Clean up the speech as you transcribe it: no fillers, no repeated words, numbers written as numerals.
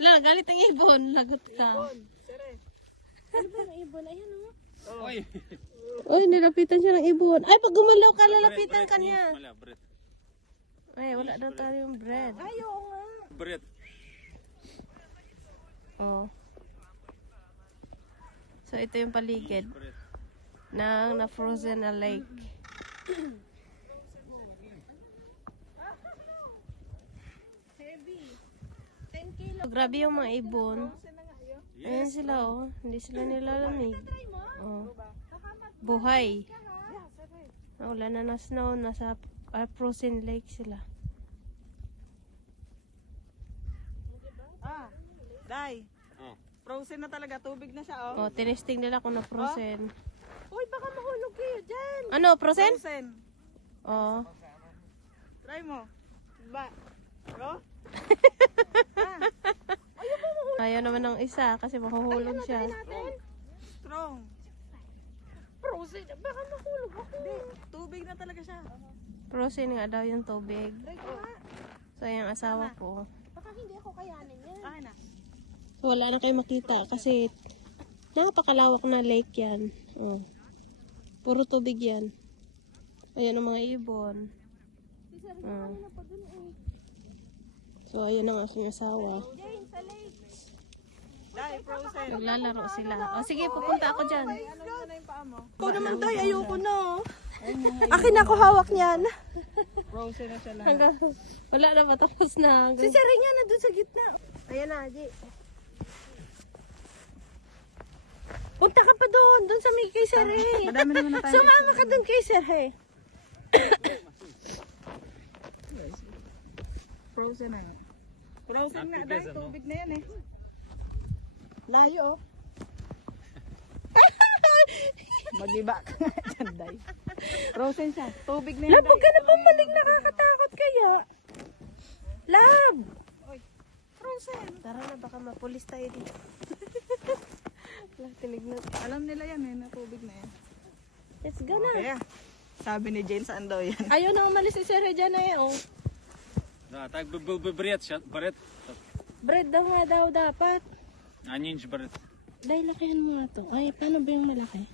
La, galit ang ibon. Lagot ka. Ano ba ang ibon? Ayan o. Oy. Uy, nilapitan siya ng ibon. Ay, pag gumalaw ka, lalapitan ka niya. Wala, bread. Ay, wala daw tayong bread. Ay, oo nga. Bread. Oh. So, ito yung paligid Bread. ng na-frozen na lake. Heavy. 10 kilo. Grabe yung mga ibon. Ayan sila, oh. Hindi sila nilalamig. Oh. Buhay. Wala na na snow. Nasa frozen lake sila. Ah, Day. Oh. Frozen na talaga. Tubig na siya, oh. Oh, tinesting nila kung na-frozen. Uy, baka mahulog kayo dyan. Ano, frozen? Frozen. Oh. Try mo. Ba? Go? Ayaw naman ng isa kasi mahuhulog siya. Natin. Strong. Frozen. Baka mahulog ako. Hindi. Tubig na talaga siya. Frozen nga daw yung tubig. Try ko nga. So, yung asawa ko. Baka hindi ako kayanin yan. Akin na. So, wala na kayo makita kasi napakalawak na lake yan. Oh. Puro tubig yan. Ayan ang mga ibon. Oh. So, ayan ang aking asawa. Jane, sa lake. Day, frozen. Naglalaro sila. Oh, sige, pupunta ako dyan. Ano na yung paa mo? Ikaw naman tayo, ayoko na. Akin ako hawak niyan. Frozen na siya lang. Wala na ba? Tapos na. Si Sari nga na doon sa gitna. Ayan na, Ji. Punta ka pa doon sa may kay Sari. Madami naman na tayo. Sumama ka doon kay Sari. Frozen na. Frozen na. Day, tubig na yan eh. Layo, oh. Mag-iba ka nga dyan, Day. Frozen siya. Tubig na yan, Lab, huwag ka Day. na bumalik, nakakatakot kaya. Lab! Frozen. Tara na, baka mapulis tayo dito. Wala, tinignan. Alam nila yan eh, na tubig na yan. Let's go na. Kaya, sabi ni Jane, saan daw yan? Ayaw na umalis si Sari dyan eh, oh. Да, так bread, bread. Bread daw nga daw dapat. Onions bread. Dahil lakihan mo nga to. Ay, paano ba yung malaki?